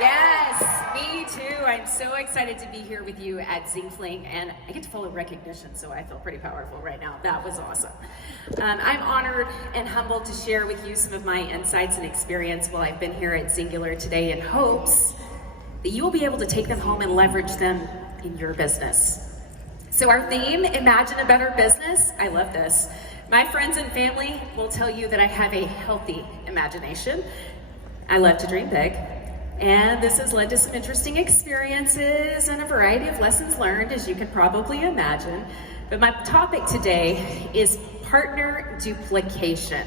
Yes, me too. I'm so excited to be here with you at Xyngfling, and I get to follow recognition, so I feel pretty powerful right now. That was awesome. I'm honored and humbled to share with you some of my insights and experience while I've been here at Singular today in hopes that you will be able to take them home and leverage them in your business. So our theme, Imagine a Better Business, I love this. My friends and family will tell you that I have a healthy imagination. I love to dream big. And this has led to some interesting experiences and a variety of lessons learned, as you can probably imagine. But my topic today is partner duplication.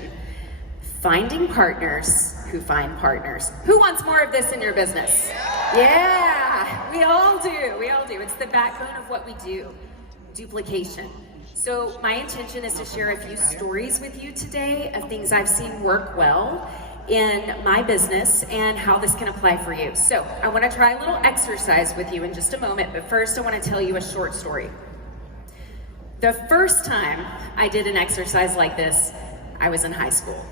Finding partners who find partners. Who wants more of this in your business? Yeah, we all do, we all do. It's the backbone of what we do, duplication. So my intention is to share a few stories with you today of things I've seen work well in my business and how this can apply for you. So I want to try a little exercise with you in just a moment, but first I want to tell you a short story. The first time I did an exercise like this, I was in high school.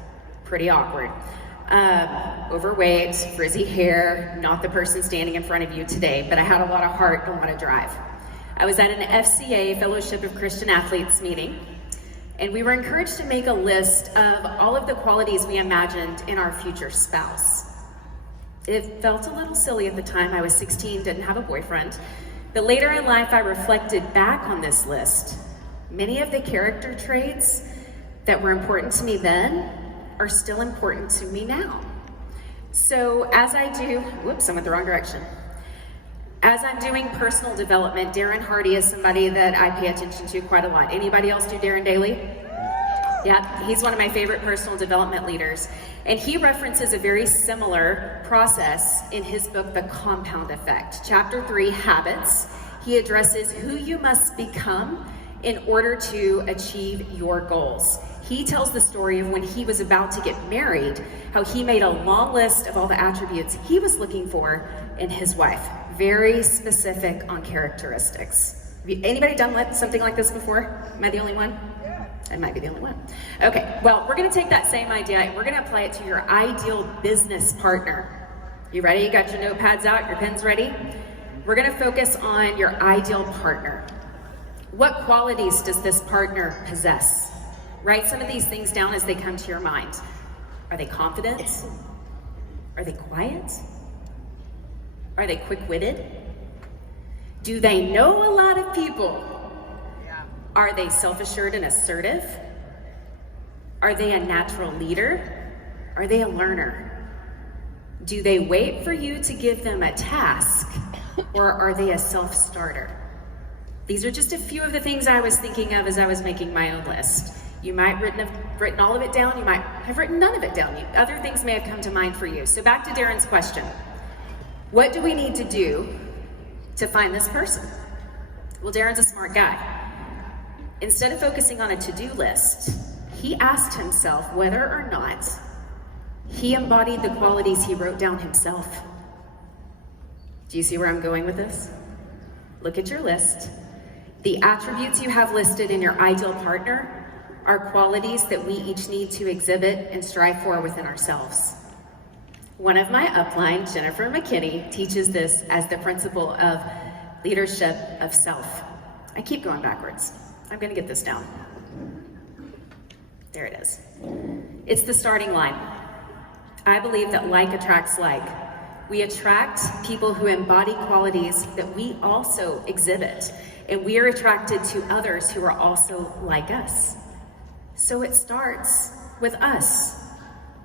Pretty awkward. Overweight, frizzy hair, not the person standing in front of you today, but I had a lot of heart and a lot of drive. I was at an FCA, Fellowship of Christian Athletes meeting, and we were encouraged to make a list of all of the qualities we imagined in our future spouse. It felt a little silly at the time. I was 16, didn't have a boyfriend. But later in life, I reflected back on this list. Many of the character traits that were important to me then are still important to me now. So as I do, whoops, I went the wrong direction. As I'm doing personal development, Darren Hardy is somebody that I pay attention to quite a lot. Anybody else do Darren daily? Yeah, he's one of my favorite personal development leaders. And he references a very similar process in his book, The Compound Effect. Chapter 3, Habits. He addresses who you must become in order to achieve your goals. He tells the story of when he was about to get married, how he made a long list of all the attributes he was looking for in his wife. Very specific on characteristics. Anybody done something like this before? Am I the only one? I might be the only one. Okay, well, we're gonna take that same idea and we're gonna apply it to your ideal business partner. You ready? You got your notepads out, your pens ready? We're gonna focus on your ideal partner. What qualities does this partner possess? Write some of these things down as they come to your mind. Are they confident? Are they quiet? Are they quick-witted? Do they know a lot of people? Are they self-assured and assertive? Are they a natural leader? Are they a learner? Do they wait for you to give them a task, or are they a self-starter? These are just a few of the things I was thinking of as I was making my own list. You might have written all of it down, you might have written none of it down. Other things may have come to mind for you. So back to Darren's question. What do we need to do to find this person? Well, Darren's a smart guy. Instead of focusing on a to-do list, he asked himself whether or not he embodied the qualities he wrote down himself. Do you see where I'm going with this? Look at your list. The attributes you have listed in your ideal partner are qualities that we each need to exhibit and strive for within ourselves. One of my upline, Jennifer McKinney, teaches this as the principle of leadership of self. I keep going backwards. I'm gonna get this down. There it is. It's the starting line. I believe that like attracts like. We attract people who embody qualities that we also exhibit, and we are attracted to others who are also like us. So it starts with us.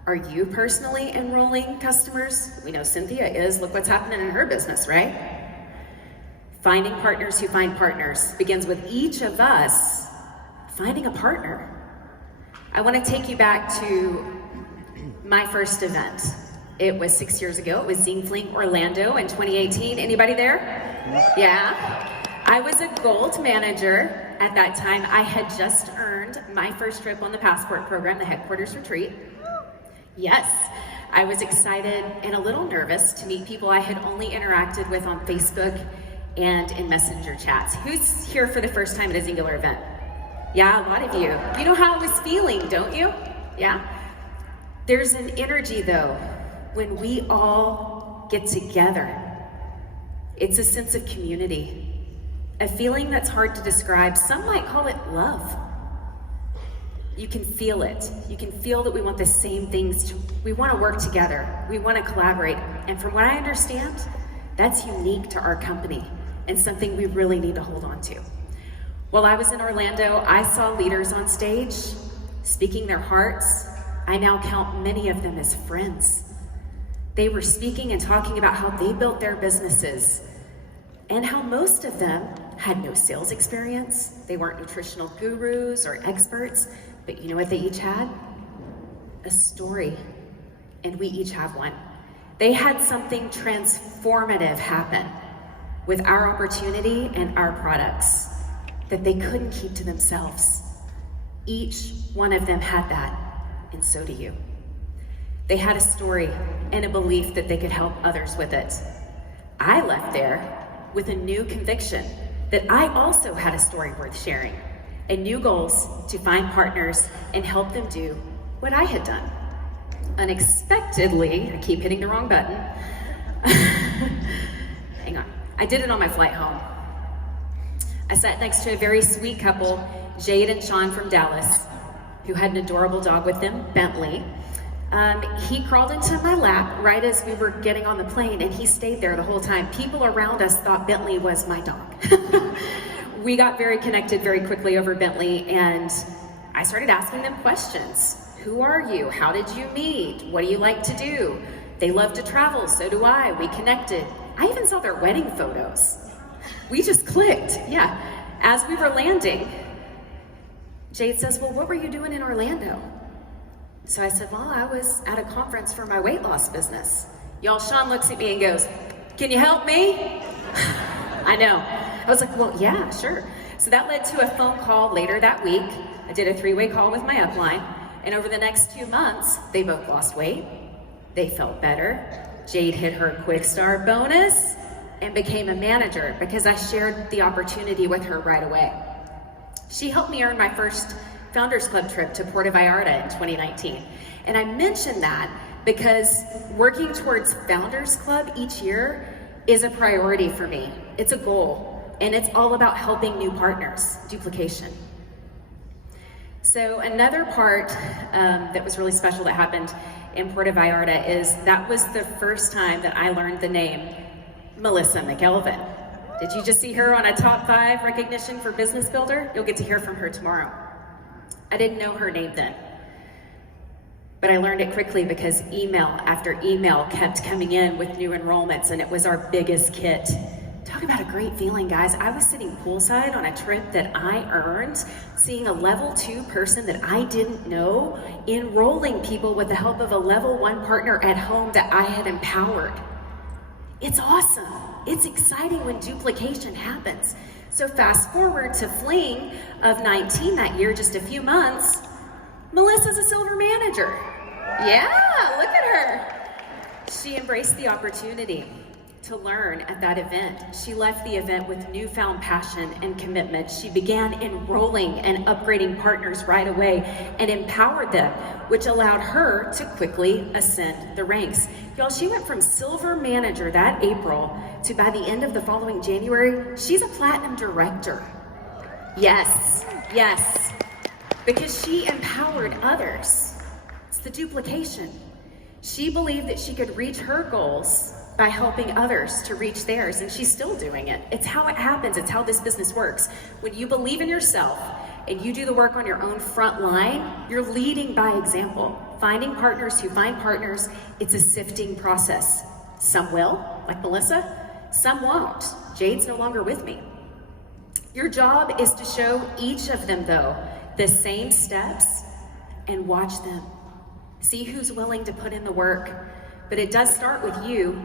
Are you personally enrolling customers? We know Cynthia is. Look what's happening in her business, right? Finding partners who find partners begins with each of us finding a partner. I want to take you back to my first event. It was 6 years ago. It was Xyngfling Orlando in 2018. Anybody there? Yeah. I was a gold manager at that time. I had just earned my first trip on the Passport program, the headquarters retreat. Yes, I was excited and a little nervous to meet people I had only interacted with on Facebook and in messenger chats. Who's here for the first time at a Singular event? Yeah, a lot of you. You know how I was feeling, don't you? Yeah? There's an energy though, when we all get together. It's a sense of community, a feeling that's hard to describe. Some might call it love. You can feel it. You can feel that we want the same things. We want to work together. We want to collaborate. And from what I understand, that's unique to our company and something we really need to hold on to. While I was in Orlando, I saw leaders on stage speaking their hearts. I now count many of them as friends. They were speaking and talking about how they built their businesses and how most of them had no sales experience. They weren't nutritional gurus or experts, but you know what they each had? A story, and we each have one. They had something transformative happen with our opportunity and our products that they couldn't keep to themselves. Each one of them had that, and so do you. They had a story and a belief that they could help others with it. I left there with a new conviction that I also had a story worth sharing and new goals to find partners and help them do what I had done. Unexpectedly, I keep hitting the wrong button. Hang on. I did it on my flight home. I sat next to a very sweet couple, Jade and Sean from Dallas, who had an adorable dog with them, Bentley. He crawled into my lap right as we were getting on the plane, and he stayed there the whole time. People around us thought Bentley was my dog. We got very connected very quickly over Bentley, and I started asking them questions. Who are you? How did you meet? What do you like to do? They love to travel, so do I. We connected. I even saw their wedding photos. We just clicked, yeah. As we were landing, Jade says, well, what were you doing in Orlando? So I said, well, I was at a conference for my weight loss business. Y'all, Sean looks at me and goes, can you help me? I know. I was like, well, yeah, sure. So that led to a phone call later that week. I did a 3-way call with my upline. And over the next 2 months, they both lost weight. They felt better. Jade hit her quick start bonus and became a manager because I shared the opportunity with her right away. She helped me earn my first Founders Club trip to Puerto Vallarta in 2019. And I mention that because working towards Founders Club each year is a priority for me. It's a goal, and it's all about helping new partners, duplication. So another part that was really special that happened in Puerto Vallarta is that was the first time that I learned the name Melissa McElvin. Did you just see her on a top 5 recognition for Business Builder? You'll get to hear from her tomorrow. I didn't know her name then, but I learned it quickly because email after email kept coming in with new enrollments, and it was our biggest kit. Talk about a great feeling, guys. I was sitting poolside on a trip that I earned, seeing a level 2 person that I didn't know, enrolling people with the help of a level 1 partner at home that I had empowered. It's awesome. It's exciting when duplication happens. So fast forward to Fling of 19 that year, just a few months, Melissa's a silver manager. Yeah, look at her. She embraced the opportunity to learn at that event. She left the event with newfound passion and commitment. She began enrolling and upgrading partners right away and empowered them, which allowed her to quickly ascend the ranks. Y'all, she went from silver manager that April to by the end of the following January, she's a platinum director. Yes, yes, because she empowered others. It's the duplication. She believed that she could reach her goals by helping others to reach theirs, and she's still doing it. It's how it happens. It's how this business works. When you believe in yourself and you do the work on your own front line, you're leading by example. Finding partners who find partners, it's a sifting process. Some will, like Melissa, some won't. Jade's no longer with me. Your job is to show each of them, though, the same steps and watch them. See who's willing to put in the work. But it does start with you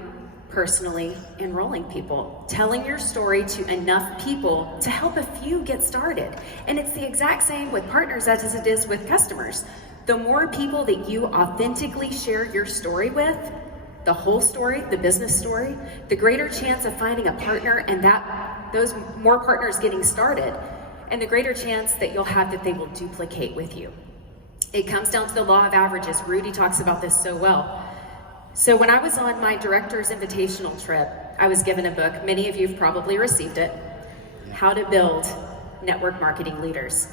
personally enrolling people, telling your story to enough people to help a few get started. And it's the exact same with partners as it is with customers. The more people that you authentically share your story with, the whole story, the business story, the greater chance of finding a partner and those more partners getting started, and the greater chance that you'll have that they will duplicate with you. It comes down to the law of averages. Rudy talks about this so well. So when I was on my director's invitational trip, I was given a book. Many of you have probably received it, How to Build Network Marketing Leaders.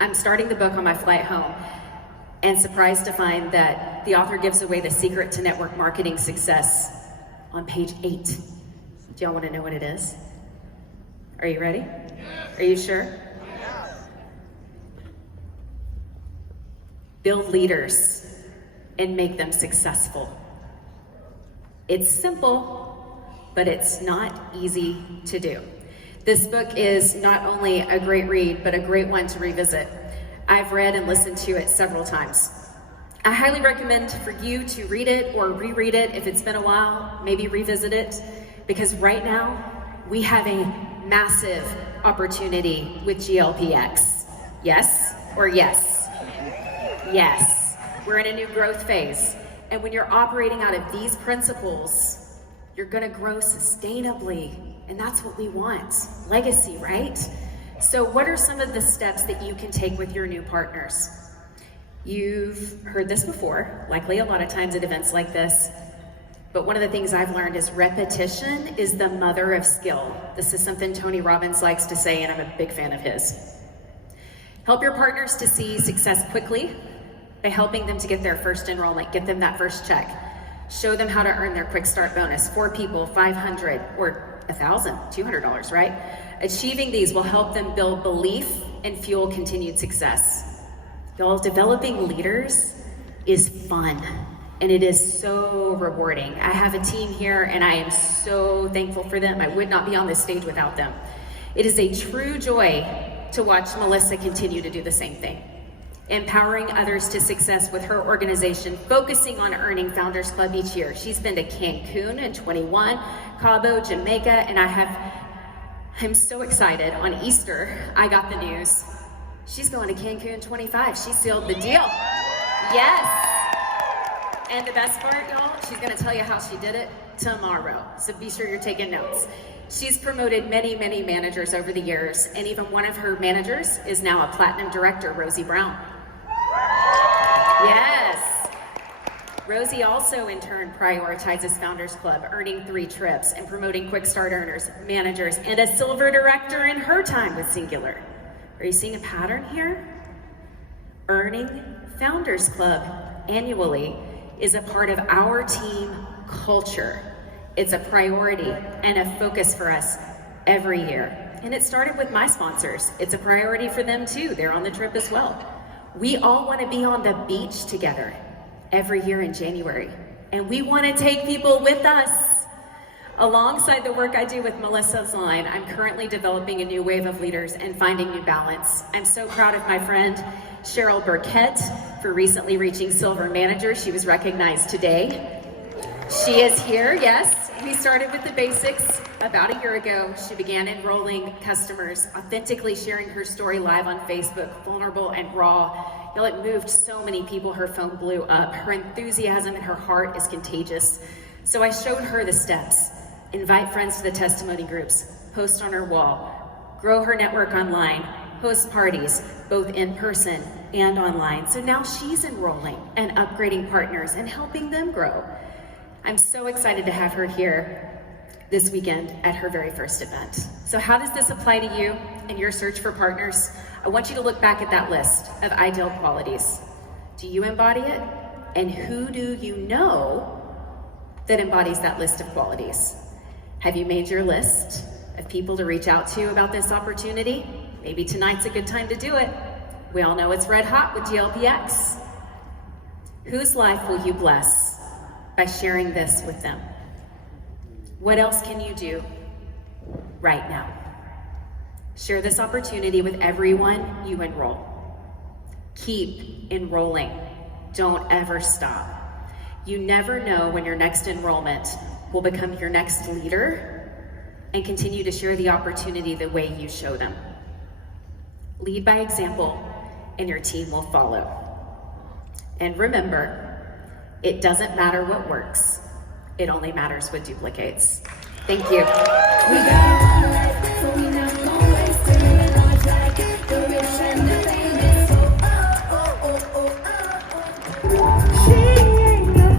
I'm starting the book on my flight home and surprised to find that the author gives away the secret to network marketing success on page 8. Do y'all want to know what it is? Are you ready? Are you sure? Build leaders and make them successful. It's simple, but it's not easy to do. This book is not only a great read, but a great one to revisit. I've read and listened to it several times. I highly recommend for you to read it or reread it if it's been a while, maybe revisit it, because right now we have a massive opportunity with GLPX. Yes or yes? Yes. We're in a new growth phase. And when you're operating out of these principles, you're gonna grow sustainably. And that's what we want, legacy, right? So what are some of the steps that you can take with your new partners? You've heard this before, likely a lot of times at events like this, but one of the things I've learned is repetition is the mother of skill. This is something Tony Robbins likes to say, and I'm a big fan of his. Help your partners to see success quickly by helping them to get their first enrollment, get them that first check. Show them how to earn their quick start bonus. 4 people, $500 or $1,000, $200, right? Achieving these will help them build belief and fuel continued success. Y'all, developing leaders is fun and it is so rewarding. I have a team here and I am so thankful for them. I would not be on this stage without them. It is a true joy to watch Melissa continue to do the same thing. Empowering others to success with her organization, focusing on earning Founders Club each year. She's been to Cancun in 21, Cabo, Jamaica, and I'm so excited. On Easter, I got the news. She's going to Cancun 25. She sealed the deal. Yes. And the best part, y'all, she's gonna tell you how she did it tomorrow. So be sure you're taking notes. She's promoted many, many managers over the years, and even one of her managers is now a platinum director, Rosie Brown. Yes. Rosie also in turn prioritizes Founders Club, earning 3 trips and promoting quick start earners, managers, and a silver director in her time with Singular. Are you seeing a pattern here? Earning Founders Club annually is a part of our team culture. It's a priority and a focus for us every year. And it started with my sponsors. It's a priority for them too. They're on the trip as well. We all want to be on the beach together every year in January. And we want to take people with us. Alongside the work I do with Melissa's line, I'm currently developing a new wave of leaders and finding new balance. I'm so proud of my friend Cheryl Burkett for recently reaching Silver Manager. She was recognized today. She is here, yes. We started with the basics about a year ago. She began enrolling customers, authentically sharing her story live on Facebook, vulnerable and raw. Y'all, it moved so many people, her phone blew up. Her enthusiasm and her heart is contagious. So I showed her the steps. Invite friends to the testimony groups, post on her wall, grow her network online, host parties, both in person and online. So now she's enrolling and upgrading partners and helping them grow. I'm so excited to have her here this weekend at her very first event. So how does this apply to you in your search for partners? I want you to look back at that list of ideal qualities. Do you embody it? And who do you know that embodies that list of qualities? Have you made your list of people to reach out to about this opportunity? Maybe tonight's a good time to do it. We all know it's red hot with GLPX. Whose life will you bless by sharing this with them? What else can you do right now? Share this opportunity with everyone you enroll. Keep enrolling. Don't ever stop. You never know when your next enrollment will become your next leader and continue to share the opportunity the way you show them. Lead by example, and your team will follow. And remember, it doesn't matter what works. It only matters what duplicates. Thank you.